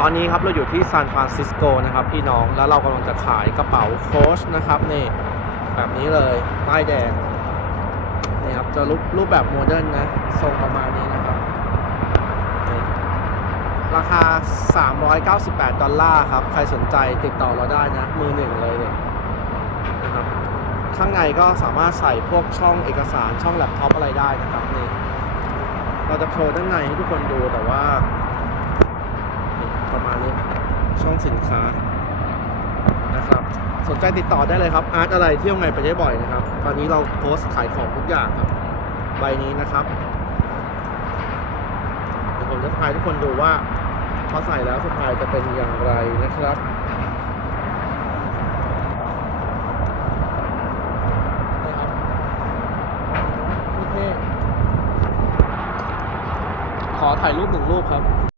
ตอนนี้ครับเราอยู่ที่ซานฟรานซิสโกนะครับพี่น้องแล้วเรากำลังจะขายกระเป๋าโค้ชนะครับนี่แบบนี้เลยป้ายแดงนี่ครับจะรูปรูปแบบโมเดิร์นนะทรงประมาณนี้นะครับราคา 398 ดอลลาร์ครับ ใครสนใจติดต่อเราได้นะ มือหนึ่งเลยเนี่ยนะครับข้างในก็สามารถใส่พวกช่องเอกสารช่องแล็ปท็อปอะไรได้นะครับนี่เราจะโชว์ด้านในให้ทุกคนดูแต่ว่า ประมาณนี้ ช่องสินค้านะครับ สนใจติดต่อได้เลยครับ อาร์ตอะไรเที่ยวไงไปได้บ่อยนะครับ ตอนนี้เราโพสต์ขายของทุกอย่างครับ ใบนี้นะครับเดี๋ยวผมจะพายทุกคนดูว่าพอใส่แล้วสะพายจะเป็นอย่างไรนะครับนะครับนี่เท่ขอถ่ายรูปหนึ่งรูปครับ